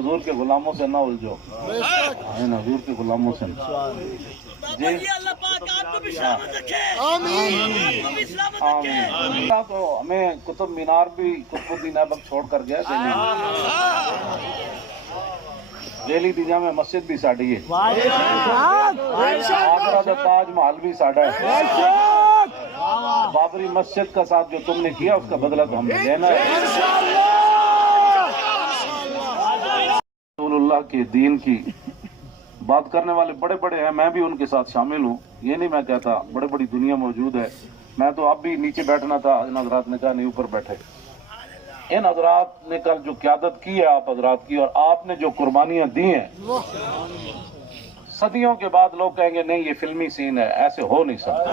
हुजूर के गुलामों से ना उलझो, है ना, हुजूर के गुलामों से जी। आमीन। तो हमें कुतुब मीनार भी कुतुबुद्दीन ऐबक छोड़ कर गया दिल्ली। दिल्ली दी जामे मस्जिद भी साड़ी है, आगरा का ताज महल भी साड़ा है। बाबरी मस्जिद का साथ जो तुमने किया उसका बदला तो हमने लेना है। रसूलुल्लाह के दीन की बात करने वाले बड़े बड़े हैं, मैं भी उनके साथ शामिल हूँ, ये नहीं मैं कहता, बड़े बड़ी दुनिया मौजूद है। मैं तो अब भी नीचे बैठना था, इन हजरात ने कहा नहीं ऊपर बैठे। इन हजरात ने कल जो क़यादत की है आप हजरात की, और आपने जो कुर्बानियां दी हैं, सदियों के बाद लोग कहेंगे नहीं ये फिल्मी सीन है, ऐसे हो नहीं सकता।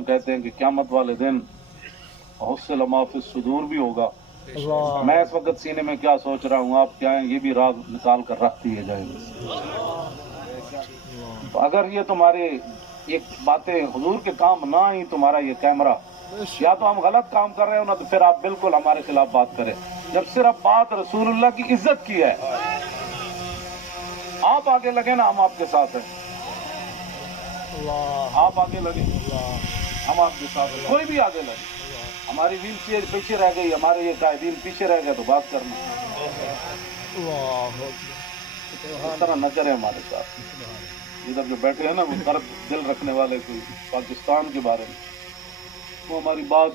कहते हैं कि क़यामत वाले दिन हुस्सिल मा फी सुदूर भी होगा। मैं इस वक्त सीने में क्या सोच रहा हूँ, आप क्या हैं, ये भी राज निकाल कर रख दिए जाएंगे। तो अगर ये तुम्हारे एक बातें हुजूर के काम ना ही, तुम्हारा ये कैमरा, या तो हम गलत काम कर रहे हो ना, तो फिर आप बिल्कुल हमारे खिलाफ बात करें। जब सिर्फ बात रसूलुल्लाह की इज्जत की है, आप आगे लगे ना, हम आपके साथ हैं। आप आगे लगे, हम आपके साथ हैं। कोई भी आगे लगे, हमारी व्हील चेयर पीछे रह गई, हमारे ये कायदीन पीछे रह गए, तो बात करना। इस तरह न करें हमारे साथ। इधर जो बैठे हैं ना, वो कर्ब दिल रखने वाले कोई पाकिस्तान के बारे में, वो हमारी बात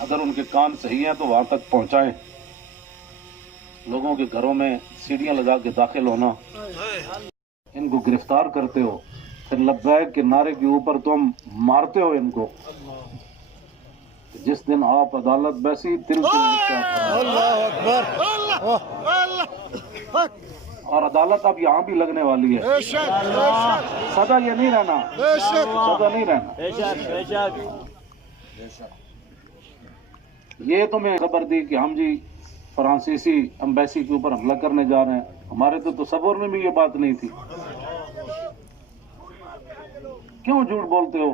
अगर उनके कान सही हैं तो वहां तक पहुंचाएं। लोगों के घरों में सीढ़ियां लगा के दाखिल होना, इनको गिरफ्तार करते हो, फिर लब्बैक के नारे के ऊपर तुम मारते हो इनको। जिस दिन आप अदालत बैसी और अदालत अब यहाँ भी लगने वाली है। सदा ये नहीं रहना, सदा नहीं रहना। ये तुम्हें खबर दी कि हम जी फ्रांसीसी एम्बेसी के ऊपर हमला करने जा रहे हैं, हमारे तो तसव्वुर में भी ये बात नहीं थी। क्यों झूठ बोलते हो?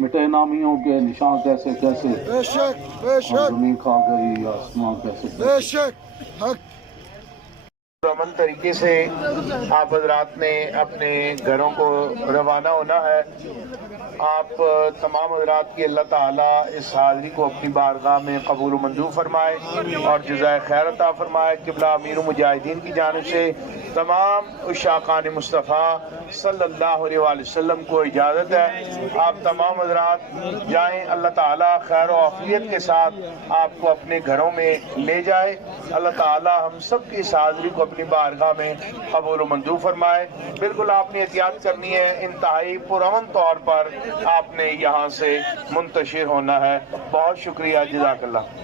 मिटे नामियों के निशान कैसे कैसे, जमीन खा गई आसमां कैसे कैसे। अमन तरीके से आप हजरात ने अपने घरों को रवाना होना है। आप तमाम हजरात की अल्लाह ताला इस हाज़री को अपनी बारगाह में कबूल मंजूर फरमाए और जज़ाए खैर अता फरमाए। क़िबला अमीर मुजाहिदीन की जानिब से तमाम उशाकान मुस्तफ़ा सल्लल्लाहु अलैहि वसल्लम को इजाज़त है, आप तमाम हजरात जाएँ। अल्लाह ताला खैर और आफियत के साथ आपको अपने घरों में ले जाए। अल्लाह ताला हम सब की इस हाज़री को अपनी बारगाह में कबूल मंजूर फरमाए। बिल्कुल आपने एहतियात करनी है, इंतहाई पुरअमन तौर पर आपने यहाँ से मुंतशिर होना है। बहुत शुक्रिया, जज़ाकल्लाह।